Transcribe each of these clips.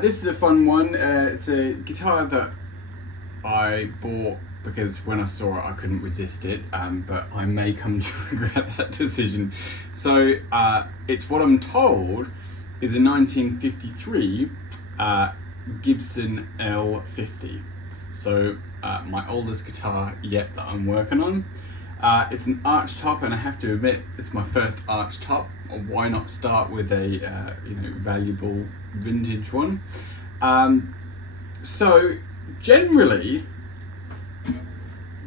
This is a fun one. It's a guitar that I bought because when I saw it I couldn't resist it, but I may come to regret that decision. So it's what I'm told is a 1953 Gibson L-50. So my oldest guitar yet that I'm working on. It's an archtop, and I have to admit it's my first archtop. Why not start with a valuable vintage one? So generally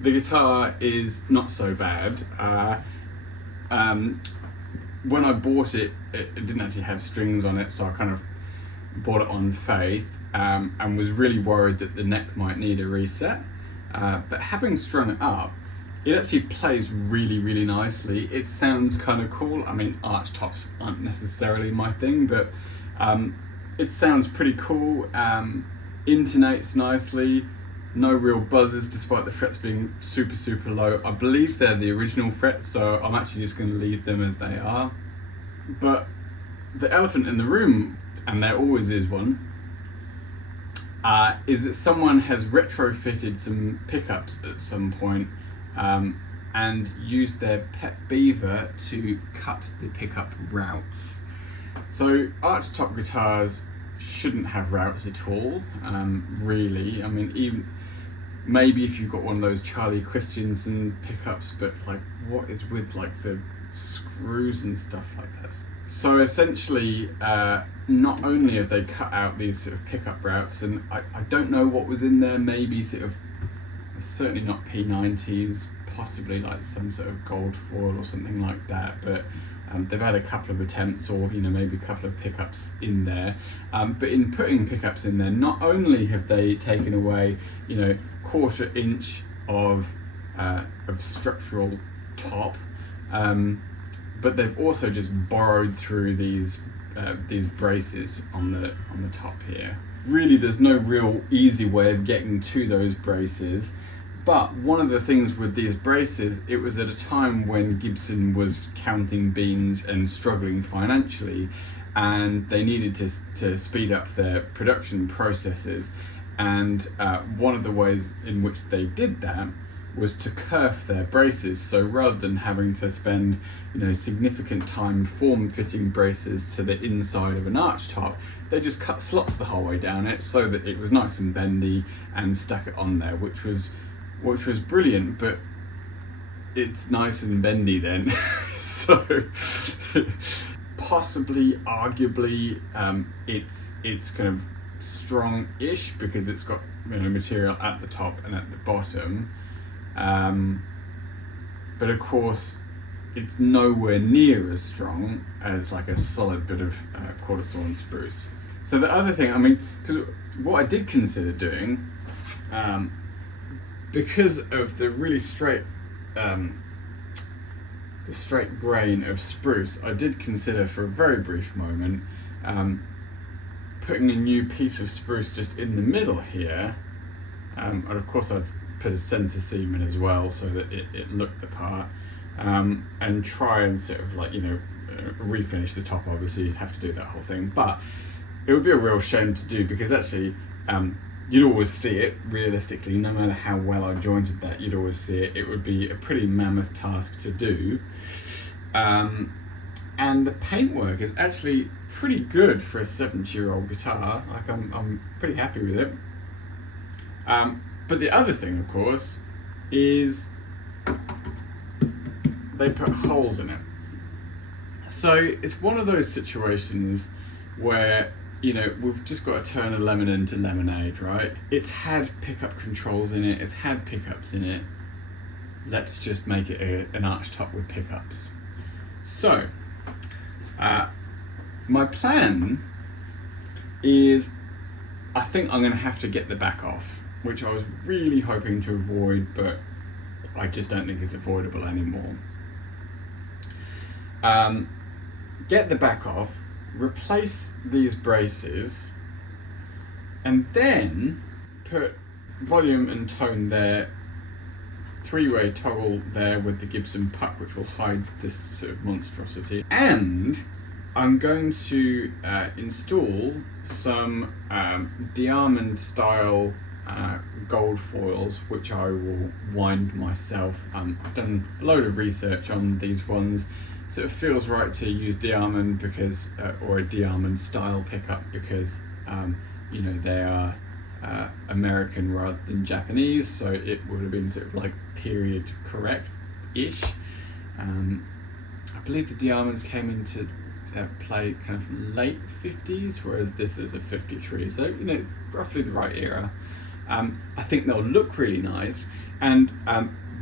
the guitar is not so bad. When I bought it, it didn't actually have strings on it, so I kind of bought it on faith, and was really worried that the neck might need a reset. But having strung it up, it actually plays really, really nicely. It sounds kind of cool. I mean, archtops aren't necessarily my thing, but it sounds pretty cool. Intonates nicely. No real buzzes, despite the frets being super, super low. I believe they're the original frets, so I'm actually just going to leave them as they are. But the elephant in the room, and there always is one, is that someone has retrofitted some pickups at some point, and used their pet beaver to cut the pickup routes. So archtop guitars shouldn't have routes at all, really. I mean, even maybe if you've got one of those Charlie Christensen pickups, but like, what is with like the screws and stuff like this? So essentially, not only have they cut out these sort of pickup routes, and I don't know what was in there, maybe sort of, certainly not P90s, possibly like some sort of gold foil or something like that, but they've had a couple of attempts, or maybe a couple of pickups in there. But in putting pickups in there, not only have they taken away, quarter inch of structural top, but they've also just borrowed through these braces on the top here. Really, there's no real easy way of getting to those braces. But one of the things with these braces, it was at a time when Gibson was counting beans and struggling financially, and they needed to speed up their production processes. And one of the ways in which they did that was to kerf their braces. So rather than having to spend significant time form-fitting braces to the inside of an archtop, they just cut slots the whole way down it so that it was nice and bendy, and stuck it on there, which was brilliant. But it's nice and bendy then. So possibly, arguably, it's kind of strong-ish because it's got material at the top and at the bottom, but of course it's nowhere near as strong as like a solid bit of quarter sawn spruce. So the other thing, because what I did consider doing, because of the really straight grain of spruce, I did consider for a very brief moment putting a new piece of spruce just in the middle here, and of course I'd put a center seam in as well so that it looked the part, and try and sort of like refinish the top. Obviously you'd have to do that whole thing, but it would be a real shame to do, because actually you'd always see it realistically, no matter how well I jointed that, you'd always see it. It would be a pretty mammoth task to do. And the paintwork is actually pretty good for a 70-year-old guitar. Like, I'm pretty happy with it. But the other thing, of course, is they put holes in it. So it's one of those situations where we've just got to turn a lemon into lemonade, right? It's had pickup controls in it, it's had pickups in it. Let's just make it an archtop with pickups. So, my plan is, I think I'm going to have to get the back off, which I was really hoping to avoid, but I just don't think it's avoidable anymore. Get the back off, replace these braces, and then put volume and tone there, three-way toggle there with the Gibson puck, which will hide this sort of monstrosity, and I'm going to install some diamond style gold foils, which I will wind myself. I've done a load of research on these ones, so it feels right to use diamond because, or a diamond style pickup because you know, they are American rather than Japanese, so it would have been sort of like period correct-ish. I believe the diamonds came into play kind of late 50s, whereas this is a 53, so you know, roughly the right era. I think they'll look really nice, and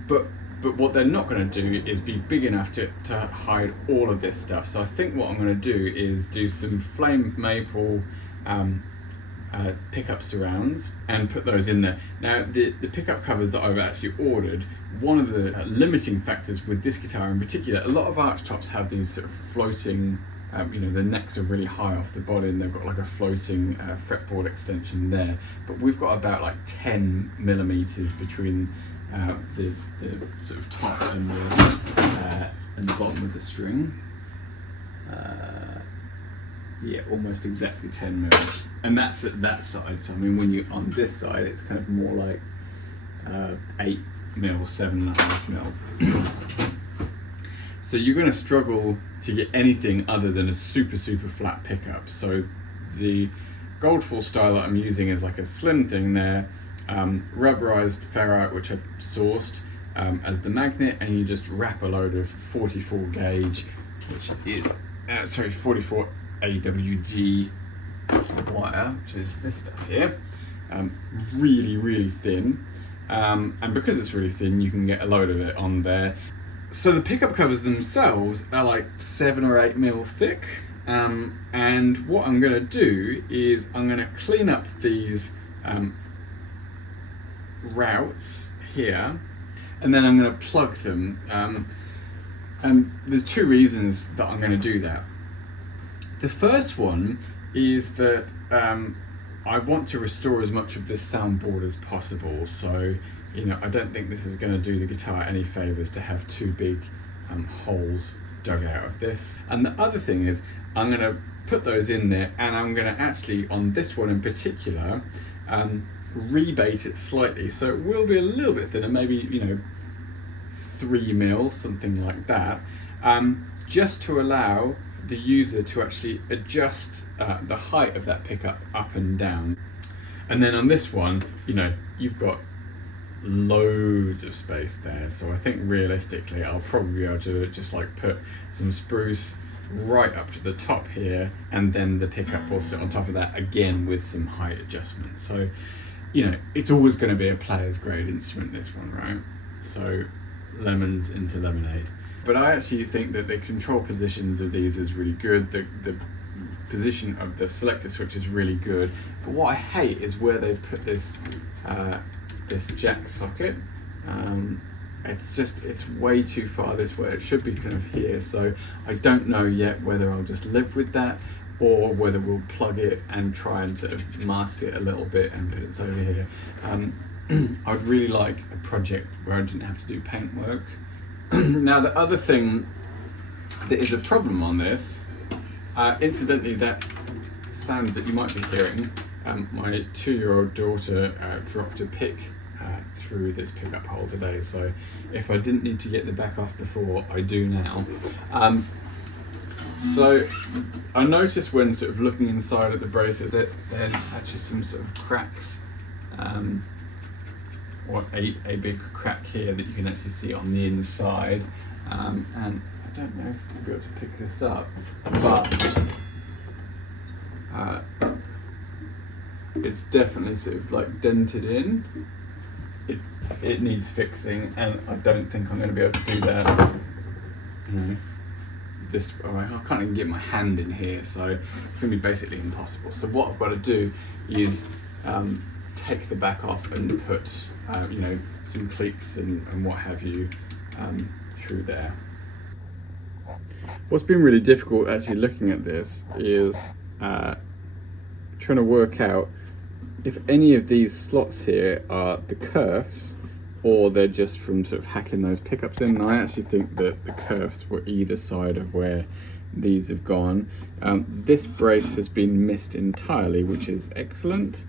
but what they're not going to do is be big enough to hide all of this stuff. So I think what I'm going to do is do some flame maple pickup surrounds and put those in there. Now the pickup covers that I've actually ordered, one of the limiting factors with this guitar in particular, a lot of archtops have these sort of floating, you know, the necks are really high off the body and they've got like a floating fretboard extension there, but we've got about like 10 millimeters between the sort of top and the bottom of the string. Yeah, almost exactly 10 mil, and that's at that side. So I mean, when you're on this side, it's kind of more like 8 mil, 7.5 mil. So you're going to struggle to get anything other than a super flat pickup. So the Goldfall style that I'm using is like a slim thing there, rubberized ferrite, which I've sourced as the magnet, and you just wrap a load of 44 gauge, which is 44 AWG wire, which is this stuff here, really thin, and because it's really thin, you can get a load of it on there. So the pickup covers themselves are like 7 or 8 mil thick, and what I'm going to do is I'm going to clean up these routes here, and then I'm going to plug them, and there's two reasons that I'm going to do that. The first one is that I want to restore as much of this soundboard as possible, so you know, I don't think this is going to do the guitar any favours to have two big holes dug out of this. And the other thing is I'm going to put those in there, and I'm going to actually, on this one in particular, rebate it slightly, so it will be a little bit thinner, maybe, you know, 3 mil, something like that, just to allow the user to actually adjust the height of that pickup up and down. And then on this one, you know, you've got loads of space there, so I think realistically I'll probably be able to just like put some spruce right up to the top here, and then the pickup will sit on top of that again with some height adjustment. So you know, it's always going to be a player's grade instrument, this one, right? So lemons into lemonade. But I actually think that the control positions of these is really good. The position of the selector switch is really good. But what I hate is where they've put this this jack socket. It's way too far this way. It should be kind of here. So I don't know yet whether I'll just live with that, or whether we'll plug it and try and sort of mask it a little bit and put it over here. I'd really like a project where I didn't have to do paint work. Now the other thing that is a problem on this, incidentally, that sound that you might be hearing, my 2-year-old daughter dropped a pick through this pickup hole today, so if I didn't need to get the back off before, I do now. So I noticed when sort of looking inside at the braces that there's actually some sort of cracks, or a big crack here that you can actually see on the inside, and I don't know if I'll be able to pick this up, but it's definitely sort of like dented in. It needs fixing, and I don't think I'm going to be able to do that. You know, I can't even get my hand in here, so it's going to be basically impossible. So what I've got to do is take the back off and put you know, some cleats and what have you through there. What's been really difficult actually looking at this is trying to work out if any of these slots here are the kerfs or they're just from sort of hacking those pickups in. And I actually think that the kerfs were either side of where these have gone. This brace has been missed entirely, which is excellent,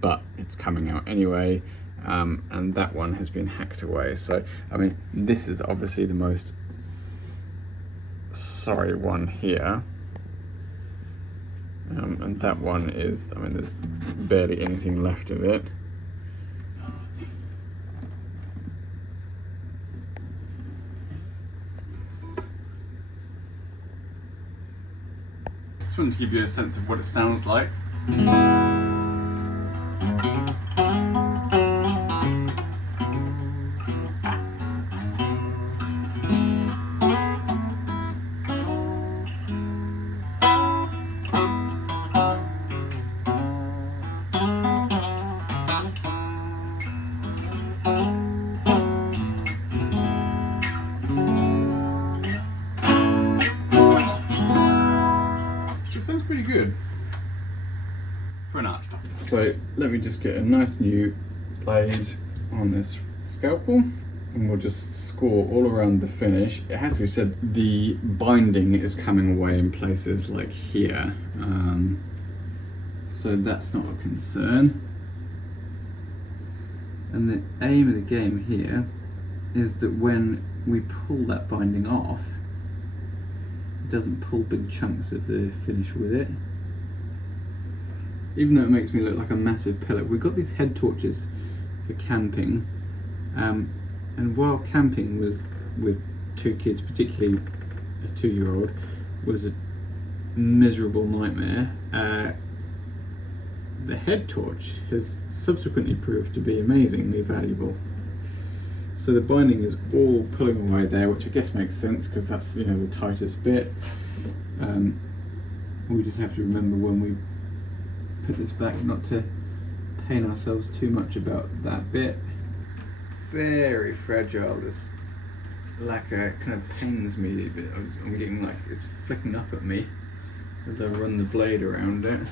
but it's coming out anyway. And that one has been hacked away. So, I mean, this is obviously the most sorry one here. And that one is, I mean, there's barely anything left of it. Just wanted to give you a sense of what it sounds like. Sounds pretty good for an archtop. So let me just get a nice new blade on this scalpel, and we'll just score all around the finish. It has to be said, the binding is coming away in places like here, so that's not a concern. And the aim of the game here is that when we pull that binding off, doesn't pull big chunks of the finish with it. Even though it makes me look like a massive pillar. We've got these head torches for camping, and while camping was with two kids, particularly a 2-year-old, was a miserable nightmare, the head torch has subsequently proved to be amazingly valuable. So the binding is all pulling away there, which I guess makes sense because that's, you know, the tightest bit. We just have to remember when we put this back not to pain ourselves too much about that bit. Very fragile, this lacquer kind of pains me a bit. I'm getting like it's flicking up at me as I run the blade around it.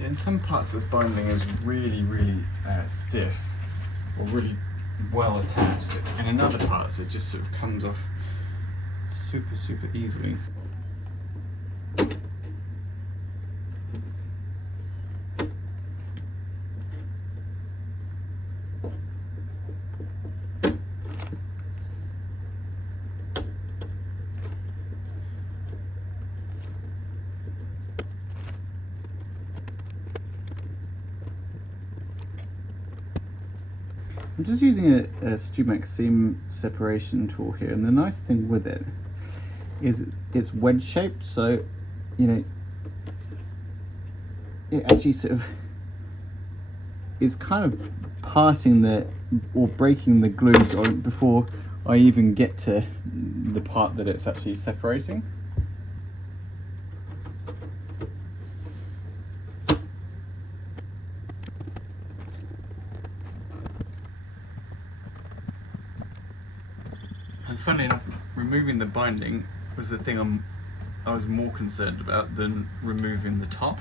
In some parts this binding is really stiff or really well attached, and in other parts it just sort of comes off super easily. I'm just using a Stumac seam separation tool here, and the nice thing with it is it's wedge shaped, so you know it actually sort of is kind of passing the or breaking the glue joint before I even get to the part that it's actually separating. And funnily enough, removing the binding was the thing I was more concerned about than removing the top.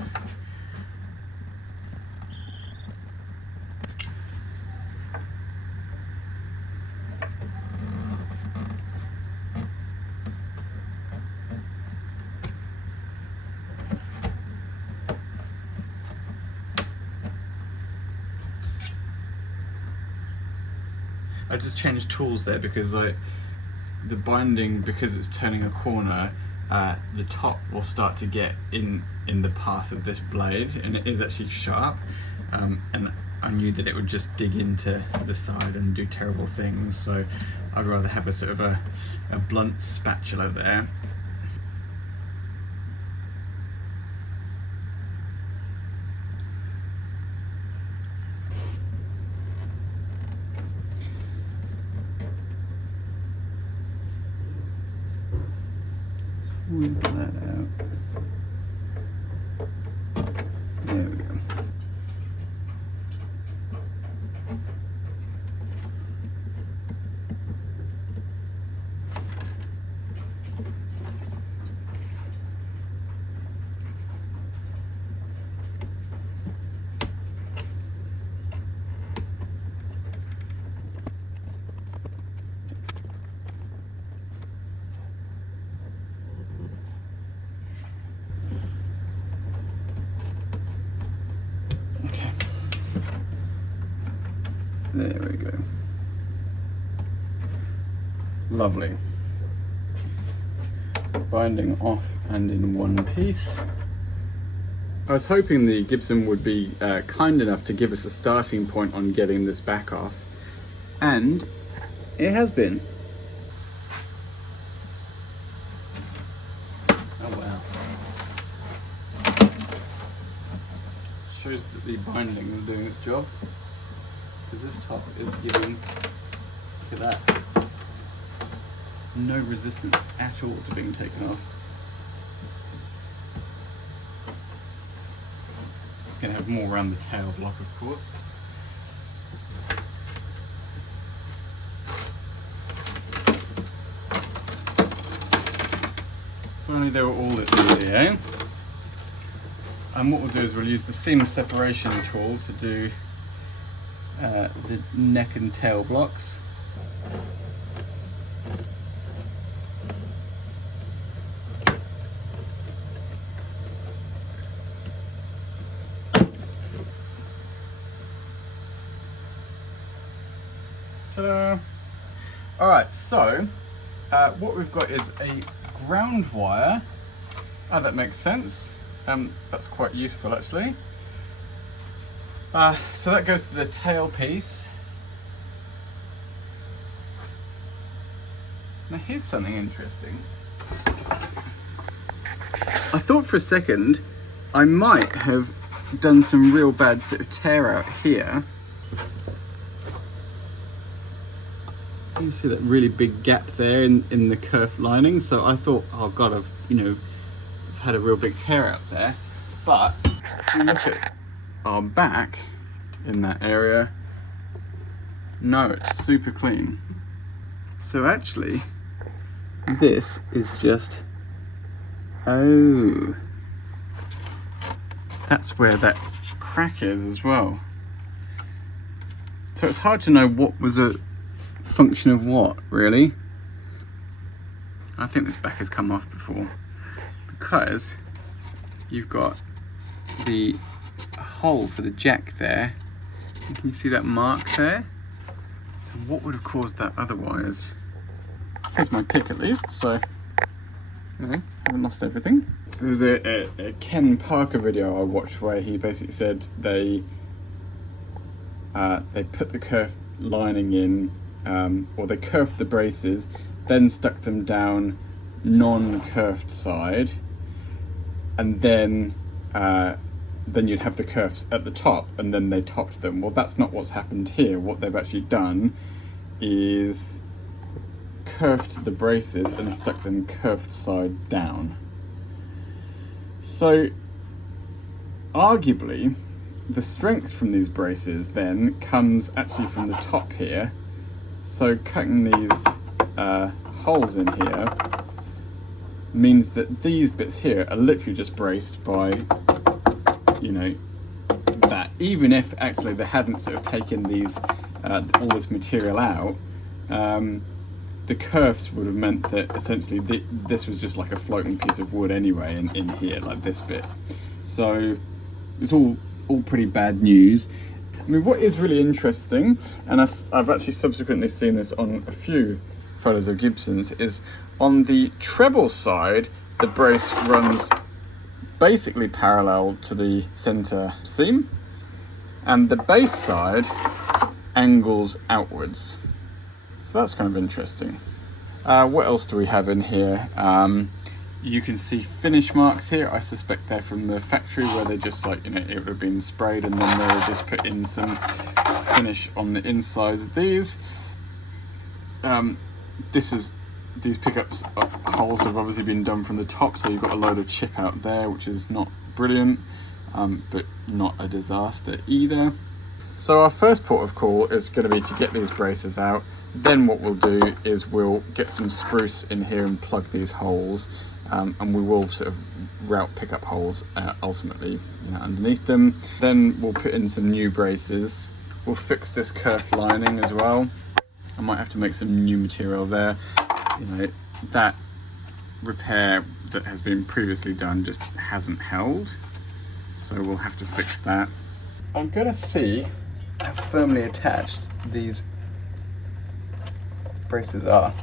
I just changed tools there because the binding, because it's turning a corner, the top will start to get in the path of this blade, and it is actually sharp, and I knew that it would just dig into the side and do terrible things, so I'd rather have a sort of a blunt spatula there. Whip that out. There we go. There we go. Lovely. Binding off and in one piece. I was hoping the Gibson would be kind enough to give us a starting point on getting this back off, and it has been. Oh wow. Shows that the binding is doing its job, because this top is giving, look at that, no resistance at all to being taken off. Gonna have more around the tail block, of course. If only they were all this easy, eh? And what we'll do is we'll use the seam separation tool to do the neck and tail blocks. Ta-da! Alright, so what we've got is a ground wire. Oh, that makes sense. That's quite useful actually. So that goes to the tail piece. Now here's something interesting. I thought for a second I might have done some real bad sort of tear out here. You see that really big gap there in the kerf lining, so I thought, oh god, I've had a real big tear out there. But if you look at our back in that area, no, it's super clean. So actually this is just, oh, that's where that crack is as well. So it's hard to know what was a function of what, really. I think this back has come off before, because you've got the hole for the jack there. And can you see that mark there? So what would have caused that otherwise? Here's my pick at least, so I haven't lost everything. There was a Ken Parker video I watched where he basically said they put the kerf lining in, or they kerfed the braces, then stuck them down non-kerfed side, and then you'd have the kerfs at the top, and then they topped them. Well, that's not what's happened here. What they've actually done is kerfed the braces and stuck them kerfed side down. So arguably the strength from these braces then comes actually from the top here. So cutting these holes in here means that these bits here are literally just braced by, that. Even if actually they hadn't sort of taken these all this material out, the kerfs would have meant that essentially this was just like a floating piece of wood anyway in here, like this bit. So it's all pretty bad news. I mean, what is really interesting, and I've actually subsequently seen this on a few photos of Gibsons, is on the treble side, the brace runs basically parallel to the center seam, and the bass side angles outwards. So that's kind of interesting. What else do we have in here? You can see finish marks here. I suspect they're from the factory where they just it would have been sprayed and then they would just put in some finish on the insides of these. These pickups holes have obviously been done from the top, so you've got a load of chip out there, which is not brilliant, but not a disaster either. So our first port of call is going to be to get these braces out. Then what we'll do is we'll get some spruce in here and plug these holes, and we will sort of route pickup holes ultimately underneath them. Then we'll put in some new braces. We'll fix this kerf lining as well. I might have to make some new material there. That repair that has been previously done just hasn't held, so we'll have to fix that. I'm gonna see how firmly attached these braces are.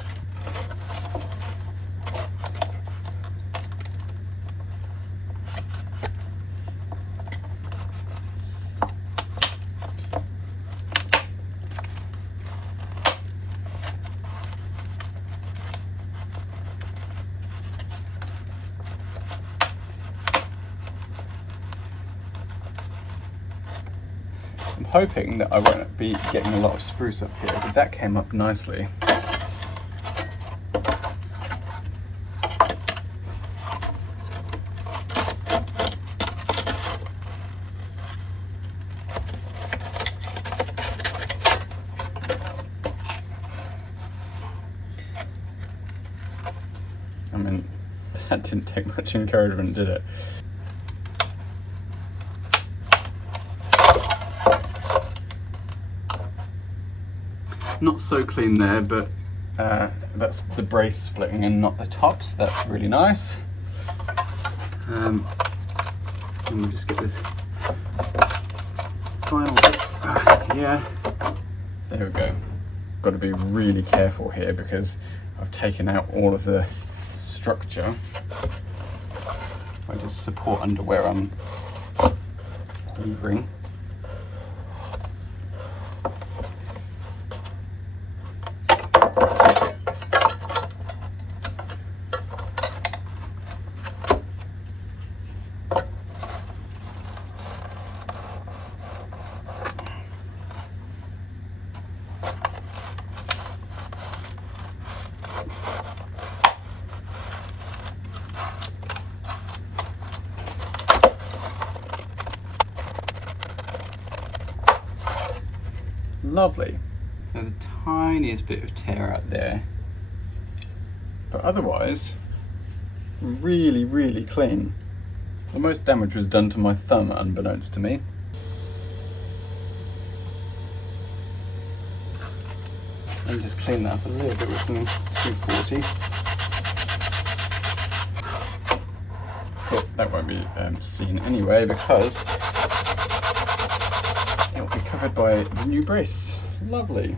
I'm hoping that I won't be getting a lot of spruce up here, but that came up nicely. I mean, that didn't take much encouragement, did it? Not so clean there, but that's the brace splitting and not the tops. That's really nice. And we'll just get this final bit here. There we go. Got to be really careful here because I've taken out all of the structure. If I just support under where I'm levering. Lovely. So the tiniest bit of tear out there, but otherwise really, really clean. The most damage was done to my thumb, unbeknownst to me. Let me just clean that up a little bit with some 240. But that won't be seen anyway because it'll be covered by the new brace. Lovely.